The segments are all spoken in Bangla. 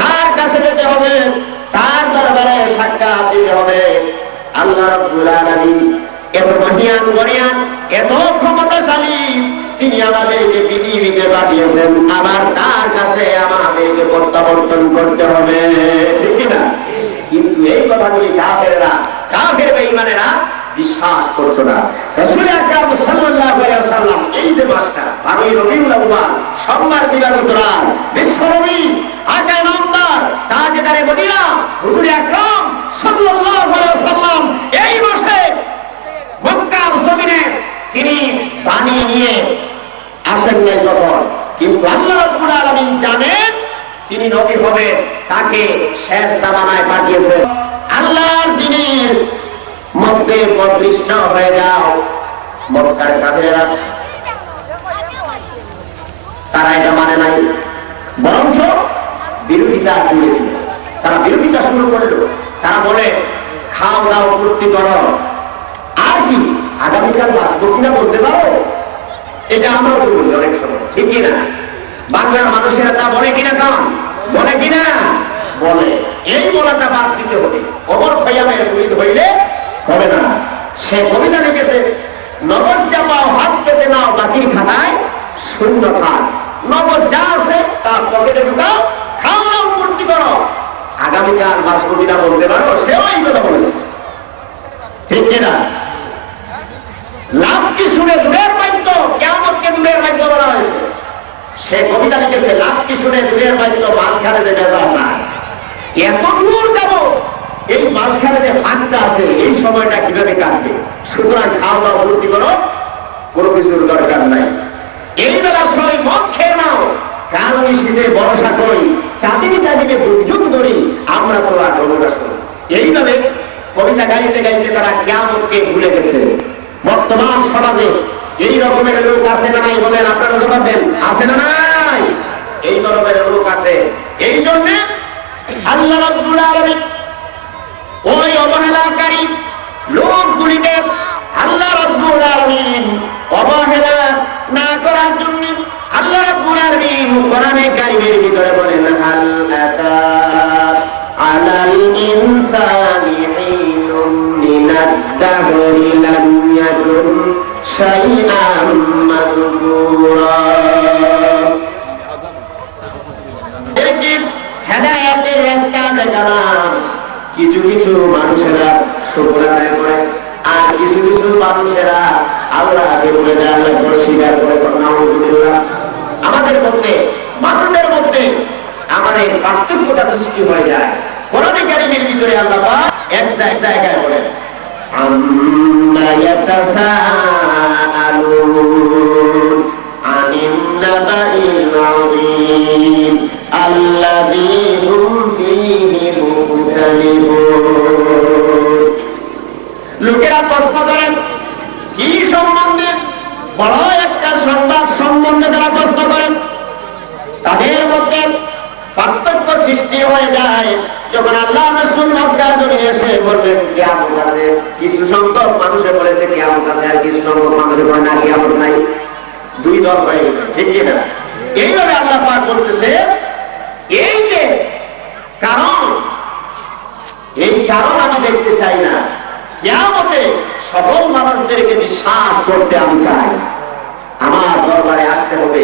তার কাছে যেতে হবে, তার দরবারে সাক্ষাৎ দিতে হবে। আল্লাহ রাব্বুল আলামিন এত মহিয়ান গরিয়ান, এত ক্ষমতাশালী, তিনি আমাদেরকে পৃথিবীতে পাঠিয়েছেন, আবার তার কাছে আমাদেরকে প্রত্যাবর্তন করতে হবে, ঠিক না? কিন্তু এই কথাগুলি কাফের বেঈমানেরা বিশ্বাস করতো না। রাসূল আকরাম সাল্লাল্লাহু আলাইহি ওয়াসাল্লাম এই যে মাসটা 12 রবিউল আউয়াল, সোমবার দিবাগত রাত, বিশ্বনবী আকা নামদার তাজদারে মদিনা হুজুর আকরাম সাল্লাল্লাহু আলাইহি ওয়াসাল্লাম এই মাসে মক্কার জমিনে তিনি বাণী নিয়ে আসেন নাই তখন, কিন্তু আল্লাহ রাব্বুল আলামিন জানেন তিনি নবী হবেন, তাকে শেষ জামানায় পাঠিয়েছেন। আল্লাহর দ্বীনের মধ্যে প্রতিষ্ঠ হয়ে যাও। মক্কার কাফেররা তারা এটা মানে নাই, বরঞ্চ বিরোধিতা জুড়ে দিল। তারা বিরোধিতা শুরু করলো। তারা বলে খাও দাও ফুর্তি করো, আর কি আগামীকাল বাঁচবো কিনা বলতে পারো? এটা আমরাও তো বলি অনেক সময়, ঠিক কিনা? বাংলার মানুষেরা তা বলে কিনা? কাম বলে কিনা? বলে। এই বলাটা বাদ দিতে হবে। ওমর খৈয়ামের মুরিদ হইলে হবে না। সে কবিতা লিখেছে, নগদ যা পাও হাত পেতে নাও, বাকির খাতায় শূন্য থাক। নগদ যা আছে তা পকেটে ঢুকাও, খাও দাও ফুর্তি করো, আগামীকাল বাঁচবো কিনা বলতে পারো? সেও এই কথা বলেছে, ঠিক কিনা? লাভ কি শুনে দূরের বাদ্য, কিয়ামতকে দূরের বাদ্য বলা হয়েছে। সে কবিতা লিখেছে, লাভ কি শুনে দূরের বাদ্য, মাঝখানে যে বেজার না, এত দূর যাব, এই মাঝখানে যে ফাঁকটা আছে এই সময়টা কিভাবে কাটবে? সুতরাং খাওয়া দাওয়া ফুর্তি করো, কোনো কিছুর দরকার নাই। এই বেলা সবাই মদ খেয়ে নাও, কারণ শীতে ভরসা করি, চাঁদিনী চাঁদিকে যুগ যুগ ধরি, আমরা তো আর রোগা শুনি। এইভাবে কবিতা গাইতে গাইতে তারা কিয়ামতকে ভুলে গেছে। বর্তমান সমাজে এই রকমের লোক আছে না নাই বলেন? আপনারা জবাব দেন, আছে না নাই? এই ধরনের লোক আছে। এই জন্য আল্লাহ রাব্বুল আলামিন ওই অবহেলাকারী লোকগুলিকে আল্লাহ রাব্বুল আলামিন অবহেলা না করার জন্য আল্লাহ রাব্বুল আলামিন কোরআনে কারীমের ভিতরে বলেন, হাল আতা আলাল ইনসানি হিনুম মিনাদ দাহরি লাম ইয়াকুন শাইআম মাযকুরা। এরকি হেদায়েতের রাস্তা দেখালাম। কিছু কিছু মানুষেরা শুকর আদায় করে, আর কিছু কিছু মানুষেরা আল্লাহকে বলে যায়, আল্লাহকে অস্বীকার করে। নাউযুবিল্লাহ। আমাদের মধ্যে, মানুষদের মধ্যে আমাদের পার্থক্যটা সৃষ্টি হয়ে যায়। কোরআনে কারীমের ভিতরে আল্লাহ পাক এক জায়গায় বলেন, আম্মা ইয়াতাসাআলুন আনিন নাবাইল আযীম আল্লাযী হুম ফীহি মুখতালিফুন। লোকেরা প্রশ্ন করেন কি সম্বন্ধে? বড় একটা সংবাদ সম্বন্ধে তারা প্রশ্ন করেন। তাদের মধ্যে পার্থক্য সৃষ্টি হয়ে যায় যখন আল্লাহ রাসূল মক্কার জমিনে এসে বললেন কিয়ামত আছে। কিছু সংখ্যক মানুষে বলেছে কিয়ামত আছে, আর কিছু সংখ্যক মানুষে বলে না কিয়ামত নাই। দুই দল হয়ে গেছে, ঠিক কি না? এইভাবে আল্লাহ পাক বলতেছে, এই যে কারণ, এই কারণ আমি দেখতে চাই না। কিয়ামতে সকল মানুষদেরকে বিশ্বাস করতে আমি চাই। আমার দরবারে আসতে হবে,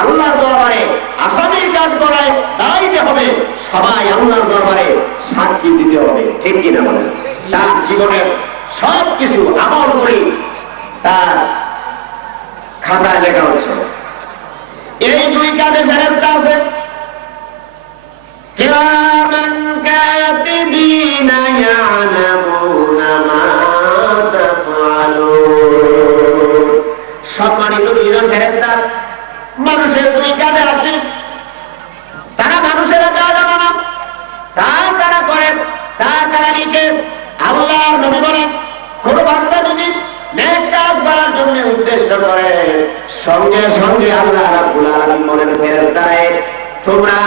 আল্লাহর দরবারে আসামির কাঠ গড়ায় দাঁড়াইতে হবে, সবাই আল্লাহর দরবারে সাক্ষী দিতে হবে, ঠিক কিনা বলেন? তার জীবনের সব কিছু আমল করি তার খাতায় লেখা হচ্ছে। এই দুই কাঁধে ফেরেশতা আছে, কিরামান কাতিবিনা ইয়ালামুনা মা তাফআলুন। সম্মানিত দুইজন ফেরেশতা মানুষের দুই কাঁধে আছে। তারা মানুষেরা যা জানে না তা তারা করে, তা তারা লিখে। আল্লাহর নবী বলেন, কোন বান্দা যদি নেক কাজ করার জন্য উদ্দেশ্য করে, সঙ্গে সঙ্গে আল্লাহ রাব্বুল আলামিন বলেন, ফেরেশতারা তোমরা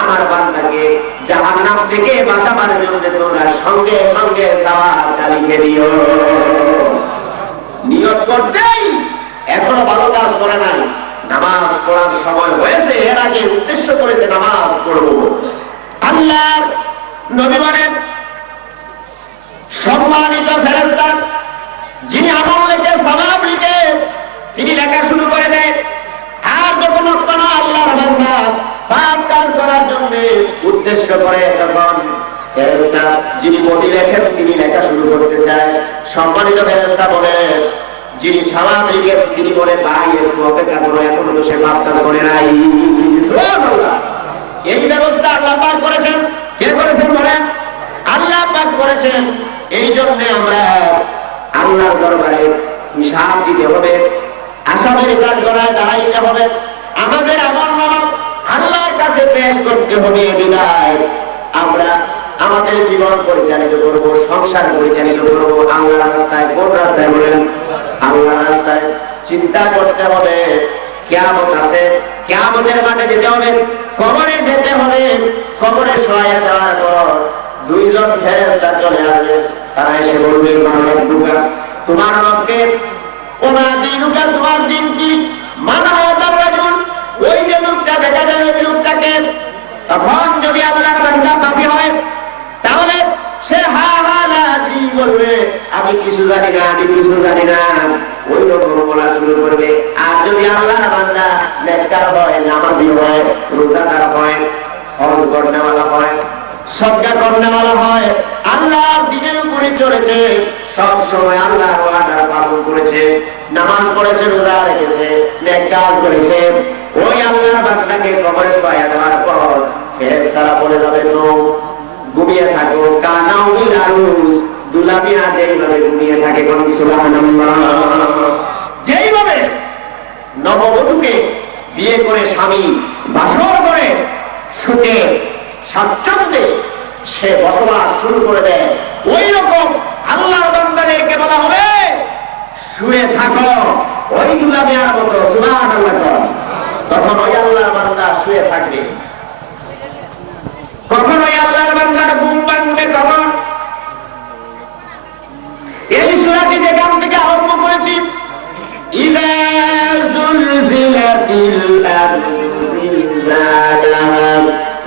আমার বান্দাকে জাহান্নাম থেকে বাঁচাবার জন্য তোমরা সঙ্গে সঙ্গে সওয়াবটা লিখে দিও। নিয়ত করতেই এখনো ভালো কাজ করে নাই, নামাজ পড়ার সময় হয়েছে, এর আগে উদ্দেশ্য করেছে নামাজ পড়বো, আল্লাহর নবী বলেন, সম্মানিত ফেরেশতা যিনি আমল লিখে সওয়াব লিখে তিনি লেখা শুরু করে দেন। আর যখন কোনো আল্লাহর বান্দা পাপ কাজ করার জন্য উদ্দেশ্য করে তখন ফেরেশতা যিনি বই লেখেন তিনি লেখা শুরু করতে চায়। সম্মানিত ফেরেশতা বলে, যিনি সওয়াব লিখেন তিনি বলে, ভাই একটু অপেক্ষা করো, এখনো তো সে পাপ কাজ করে নাই। সুবহানাল্লাহ। এই ব্যবস্থা আল্লাহ পাক করেছেন। কে করেছেন বলেন? আল্লাহ পাক করেছেন। এই জন্য আমরা আল্লাহর দরবারে হিসাব দিতে হবে, আসামের কাঠগড়ায় দাঁড়াইতে হবে, আমাদের আমলনামা আল্লাহর কাছে পেশ করতে হবে। বিদায় আমরা আমাদের জীবন পরিচালিত করব, সংসার পরিচালিত করব আল্লাহর রাস্তায়। কোন রাস্তায় বলেন? আল্লাহর রাস্তায়। চিন্তা করতে হবে, কিয়ামত আছে, কিয়ামতের মাঠে যেতে হবে, কবরে যেতে হবে। কবরে শোয়া দেওয়ার পর দুইজন ফেরেশতা চলে আসবে। তারা এসে বলবে, মানবুকা, তোমার রবকে, ওমা দিনুকা, তোমার দিন কি? মান হাযার রাজুল, ওই যে লোকটা দেখা যাবে ওই লোকটাকে। তখন যদি আল্লাহর বান্দা পাপী হয় তাহলে সে হা হা লা আদরি বলবে, আমি কিছু জানি না, আমি কিছু জানি না, ওই রকম বলা শুরু করবে। আর যদি আল্লাহর বান্দা নেককার হয়, নামাজি হয়, রোজাদার হয়, হজ করনেওয়ালা হয়, সদকা করনেওয়ালা হয়, আল্লাহর দ্বীনের উপরে চলেছে, সব সময় আল্লাহর ওয়াদা পালন করেছে, নামাজ পড়েছে, রোজা রেখেছে, নেক কাজ করেছে, ওই আল্লাহর বান্দাকে কবরে শোয়া দেওয়ার পর ফেরেশতারা বলে যাবে, নো, ঘুমিয়ে থাকো, কানাও মিলারুস, দুলামিয়া যেইভাবে ঘুমিয়ে থাকে, কোন সুবহানাল্লাহ। যেইভাবে নববধূকে বিয়ে করে স্বামী বাসর করে সুখে স্বাচ্ছন্দ্যে সে বসবাস শুরু করে দেয়, ওই রকম আল্লাহর বান্দাদেরকে বলা হবে, শুয়ে থাকো ওই দুলামিয়ার মতো। সুবহানাল্লাহ। তখন ওই আল্লাহর বান্দা শুয়ে থাকবে। কখন ওই আল্লাহর বান্দার ঘুম ভাঙবে? কখন? এই সূরাটি যেখান থেকে আরম্ভ করেছি, ইযা যুলজিলাতিল আরদু জিলজালাহা,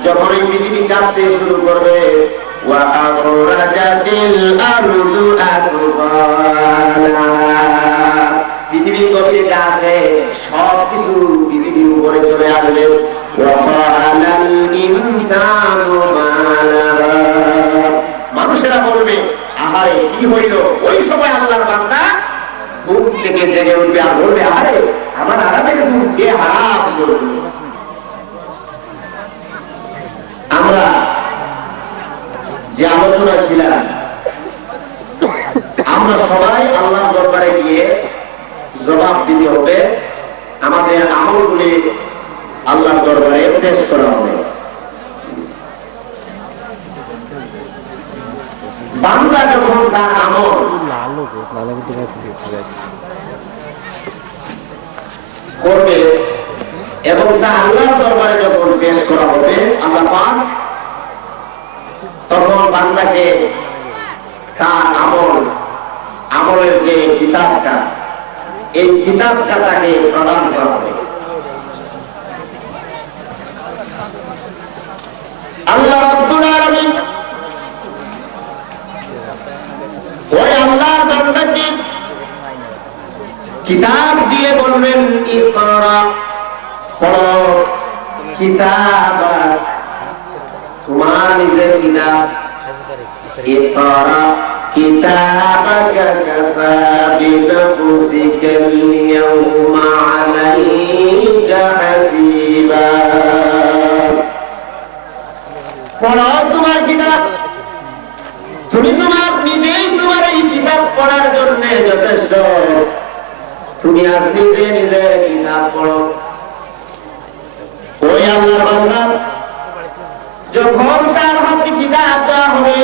যখন এই পৃথিবী কাঁপতে শুরু করবে, ওয়া আখরাজাতিল আরদু আথকালাহা, পৃথিবীর গভীরে যা আছে সব কিছু পৃথিবীর উপরে চলে আসবে। ওয়া ক্বালাল ইনসানু মা লাহা, মানুষেরা বলবে, আহারে কি হইল? ওই সময় আল্লাহর বান্দা ঘুম থেকে জেগে উঠবে আর বলবে, আরে আমার আরামের ঘুম কে হারাম করবে। আমরা যে আলোচনা ছিলাম, আমরা সবাই আল্লাহর দরবারে গিয়ে জবাব দিতে হবে, আমাদের আমলগুলি আল্লাহর দরবারে পেশ করা হবে। বান্দা যখন তার আমল করবে এবং তা আল্লাহর দরবারে যখন পেশ করা হবে আল্লাহ পাক, তখন বান্দাকে তার আমলের যে কিতাবটা, এই কিতাবটা তাকে প্রদান করা হবে। আল্লাহ রাব্বুল আলামিন ওই আল্লাহর বান্দাকে কিতাব দিয়ে বলবেন, ইকরা, পড়ো কিতাবাক, তোমার নিজের কিতাব। ইকরা কিতাবাকা কাফা বিনফসিকাল ইয়াওমা আলাইকা হাসিবা, পড়ো তোমার কিতাব, তুমি তোমার নিজেই তোমার এই কিতাব পড়ার জন্য যথেষ্ট। তুমি আজ নিজে নিজে কিতাব পড়ো। ওই আল্লাহর বান্দা যখন তার হাতে কিতাব দেওয়া হবে,